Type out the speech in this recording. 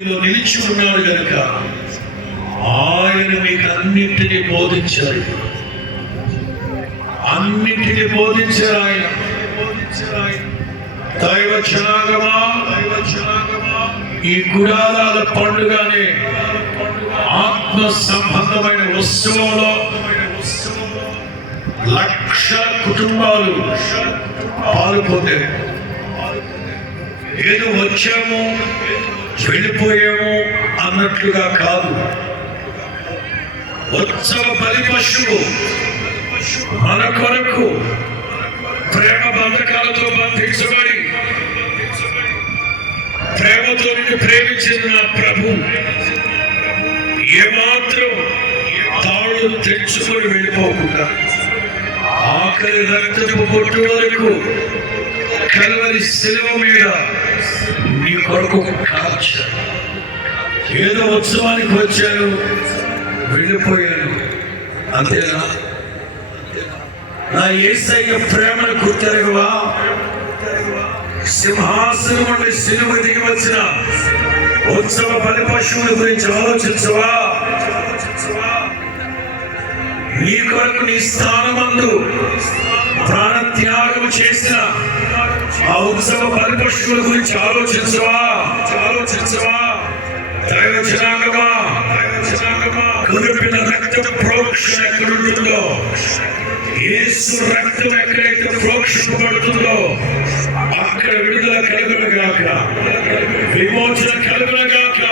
నిలిచి ఉన్నాడు కనుక ఆయన మీకు అన్నింటినీ బోధించారు. అన్నింటినీ బోధించారు ఆయన. దైవ జనాంగమా, ఈ గుడారాల పండుగనే ఆత్మ సంబంధమైన ఉత్సవంలో లక్షల కుటుంబాలు పాల్గొంటారు. ఏదో వచ్చాము వెళ్ళిపోయాము అన్నట్లుగా కాదు. ఉత్సవ బలి పశువు మన కొరకు ప్రేమ బంధకాలతో బంధించబడి ప్రేమతో నిన్ను ప్రేమించిన నా ప్రభు ఏమాత్రం తాళ్ళు తెచ్చుకొని వెళ్ళిపోకుండా ఆఖరి రక్తపు బొట్టు వరకు కలవరి శిలువ మీద నీ కొరకు కాల్చారు. ఏదో ఉత్సవానికి వచ్చాను వెళ్ళిపోయాను అంతేనా? నా యేసయ్య ప్రేమను గుర్తెరగవా? సింహాసనం నుండి శిలువ దిగి వచ్చిన ఉత్సవ బలి పశువుల గురించి ఆలోచించవా? నీ కొరకు నీ స్థానమందు ప్రాణత్యాగం చేసిన ఆ ఉత్సవ బలి పశువుల గురించి ఆలోచించవా? దైవ జనాంగమా, కురిపిన రక్త ప్రోక్షణ ఎక్కడుంటుందో, యేసు రక్తం ఎక్కడైతే ప్రోక్షింపబడుతుందో అక్కడ విడుదల కలుగునుగాక, విమోచన కలుగునుగాక.